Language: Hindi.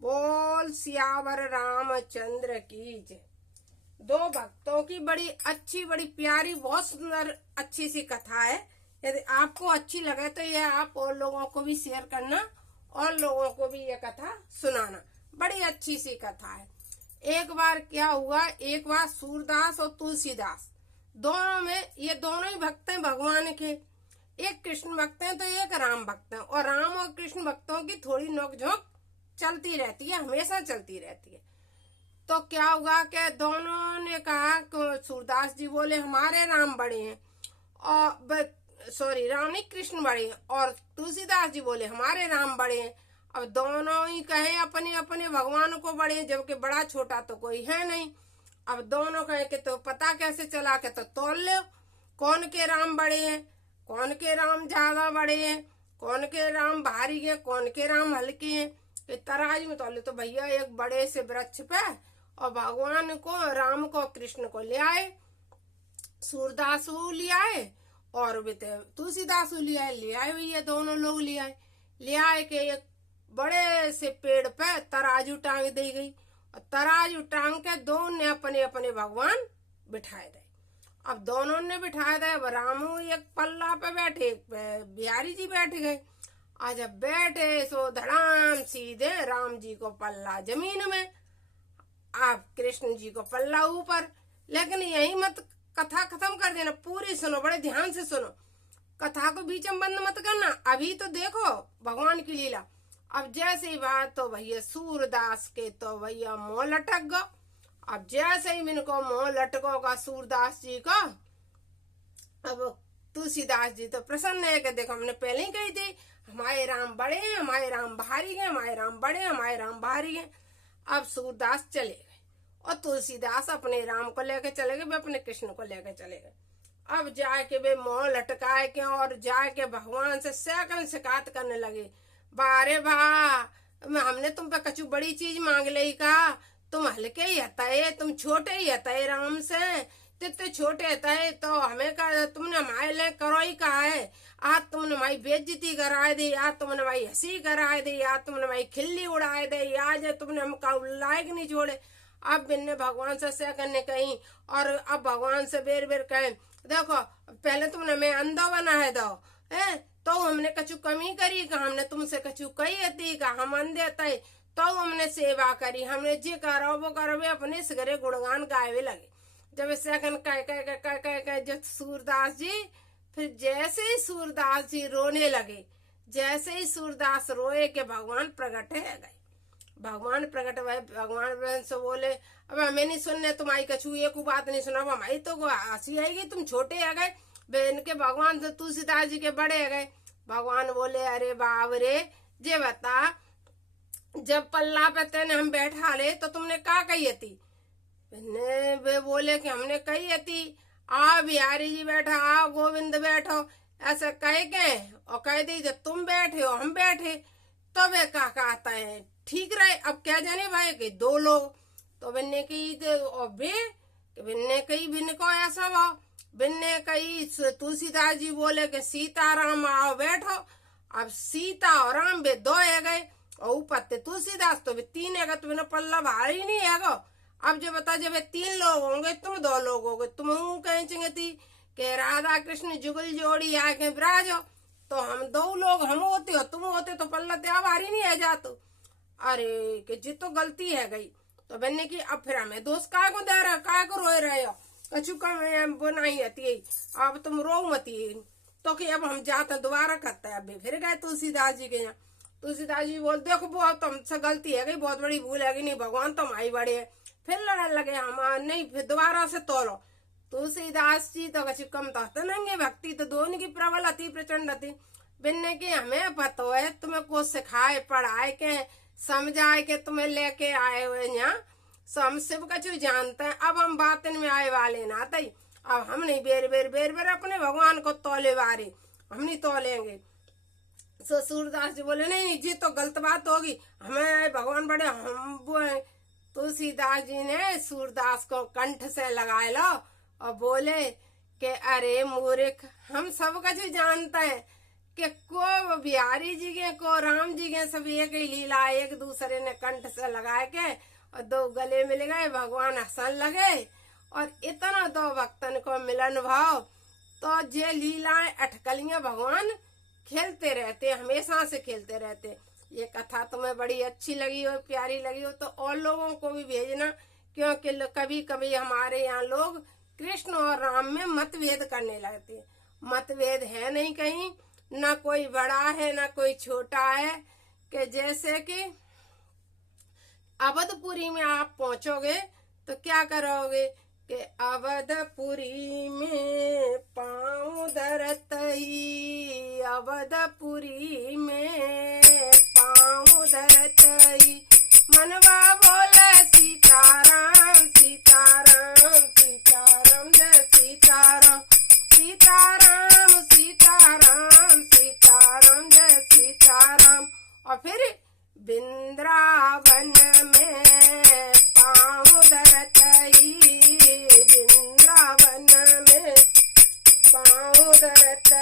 बोल सियावर रामचंद्र की जय। दो भक्तों की बड़ी अच्छी बड़ी प्यारी बहुत सुंदर अच्छी सी कथा है। यदि आपको अच्छी लगे तो ये आप और लोगों को भी शेयर करना और लोगों को भी ये कथा सुनाना। बड़ी अच्छी सी कथा है। एक बार क्या हुआ, एक बार सूरदास और तुलसीदास दोनों में, ये दोनों ही भक्त हैं भगवान के। एक कृष्ण भक्त हैं तो एक राम भक्त हैं, और राम और कृष्ण भक्तों की थोड़ी नोकझोंक चलती रहती है, हमेशा चलती रहती है। तो क्या हुआ कि दोनों ने कहा, सूरदास जी बोले हमारे राम बड़े हैं, और सॉरी राम नहीं कृष्ण बड़े हैं, और तुलसीदास जी बोले हमारे राम बड़े हैं। अब दोनों ही कहे अपने अपने भगवान को बड़े हैं, जबकि बड़ा छोटा तो कोई है नहीं। अब दोनों कहे कि तो पता कैसे चला के तो तोल लो कौन के राम बड़े हैं, कौन के राम ज्यादा बड़े हैं, कौन के राम भारी हैं, कौन के राम हल्के हैं। तराजू में तोले तो भैया एक बड़े से वृक्ष पे और भगवान को, राम को, कृष्ण को ले आए, सूरदास ले आए और तुलसीदास ले आए भैया दोनों लोग ले आए के एक बड़े से पेड़ पे तराजू टांग दी गई, और तराजू टांग के दोनों ने अपने अपने भगवान बिठाए दे। अब दोनों ने बिठाए दे, अब रामू एक पल्ला पे बैठे, एक बिहारी जी बैठ गए। आज अब बैठे सो धड़ाम सीधे राम जी को पल्ला जमीन में, आप कृष्ण जी को पल्ला ऊपर। लेकिन यही मत कथा खत्म कर देना, पूरी सुनो, बड़े ध्यान से सुनो, कथा को बीच में बंद मत करना। अभी तो देखो भगवान की लीला। अब जैसे ही बात तो भैया सूरदास के तो भैया मुंह लटक गो। अब जैसे ही इनको मुंह लटको का सूरदास जी को, अब तुलसीदास जी तो प्रसन्न है कि देखो हमने पहले ही कही थी हमारे राम बड़े हैं, हमारे राम भारी हैं, हमारे राम बड़े हैं, हमारे राम भारी हैं। अब सूरदास चले गए और तुलसीदास अपने राम को लेकर चले गए, वे अपने कृष्ण को लेकर चले गए। अब जाके वे मोह लटकाए के और जाके भगवान से सेकंड शिकायत करने लगे, बारे बा हमने तुम पे कछु बड़ी चीज मांग ली का, तुम हल्के ही हताए, तुम छोटे ही हताए राम से, तित्ते छोटे हताए तो हमें का तुमने हमारे लिए करो ही कहा है। आज तुमने हमारी बेइज्जती कराए दी, आज तुमने हमारी हंसी कराए दी, आज तुमने हमारी खिल्ली उड़ाए दी, आज तुमने हमका लायक नहीं छोड़े। अब बिन्ने भगवान से क्या करने कहीं, और अब भगवान से बेर बेर कहे देखो पहले तुमने हमें अंधा बनाए दो है, तो हमने कछु कमी करी का, हमने तुमसे कछु कही थी का, हम अंधे थे तो हमने सेवा करी, हमने जे करो वो करो, वे अपने सगरे गुणगान गावे लगे। जब सेकंड कह जब सूरदास जी, फिर जैसे ही सूरदास जी रोने लगे, जैसे ही सूरदास रोए के भगवान प्रकट है गए। भगवान प्रकट हुए, भगवान से बोले अब हमें नहीं सुनने तुम्हारी कछु एक बात नहीं सुना, हमारी तो हंसी आएगी, तुम छोटे आ गए, इनके भगवान तो तुलसीदास जी के बड़े आ गए। भगवान बोले अरे बाब रे, जे बता जब पल्ला पे तेने हम बैठा ले तो तुमने क्या कही थी। वे बोले कि हमने कही थी आ बिहारी जी बैठा, आ गोविंद बैठो, ऐसा कह के और कह दी जब तुम बैठे हो हम बैठे, तो वे क्या कहता है ठीक रहे। अब क्या जाने भाई कि दो लोग तो बिन्ने की बिन्ने कही बिन को ऐसा वो बिन्ने कही तुलसीदास जी बोले कि सीताराम आओ बैठो। अब सीता और राम बे दो है गए और ऊपर तुलसीदास तो वे तीन है, तो बिना पल्ला भारी नहीं है गो। अब जो बता जब तीन लोग होंगे तुम दो लोग होगे, तुम कहीं थी कि राधा कृष्ण जुगल जोड़ी आके विराजो, तो हम दो लोग हम होते हो तुम होते तो पल्ला त्या भारी नहीं है जातो। अरे कि जी तो गलती है गई, तो बनने की अब फिर हमें दोस्त काय को दे रहे, काय को रोए रहे हो, कछु कम बनाई आती, अब तुम रो मती, तो कि अब हम जाते दोबारा करते हैं। अब फिर गए तुलसीदास जी के यहाँ। तुलसीदास जी बोल देखो बहुत तुमसे गलती है गई, बहुत बड़ी भूल है गई, नहीं भगवान तो हमारी बड़े है। फिर लड़ने लगे हम, नहीं फिर दोबारा से तोलो। तुलसीदास जी तो कछु कम तो नंगे भक्ति तो दोनों की प्रबल अति प्रचंड थी। बिन्ने की हमें पता है तुम्हें को सिखाए पढ़ाए के समझाए के तुम्हें लेके आए हुए यहाँ, हम सब कछु जानते हैं। अब हम बातन में आए वाले ना थे, अब हम नहीं बेर बेर अपने भगवान को तोले वारे, हम नहीं तोलेंगे। तो सूरदास जी बोले नहीं जी तो गलत बात होगी, हमें भगवान बड़े हम वो। तुलसीदास जी ने सूरदास को कंठ से लगाए लो और बोले कि अरे मूर्ख हम सब कुछ जानते हैं कि को बिहारी जी के को राम जी के सब एक ही लीला, एक दूसरे ने कंठ से लगा के और दो गले मिल गए, भगवान हंसन लगे और इतना दो भक्तन को मिलन भाव। तो ये लीलाएं अटकलियां भगवान खेलते रहते, हमेशा से खेलते रहते। ये कथा तुम्हें बड़ी अच्छी लगी हो, प्यारी लगी हो तो और लोगों को भी भेजना, क्योंकि कभी कभी हमारे यहाँ लोग कृष्ण और राम में मतभेद करने लगते। मतभेद है नहीं कहीं, ना कोई बड़ा है ना कोई छोटा है। कि जैसे कि अवधपुरी में आप पहुंचोगे तो क्या करोगे कि अवधपुरी में पाँव धरत ही, अवधपुरी में पाँव धरत ही, मनवा बोले सीताराम सीताराम सीताराम जय सीताराम, सीताराम सीताराम सीताराम जय सीताराम। और फिर वृंदावन में पाँव धरत ही, वृंदावन में पाँव धरत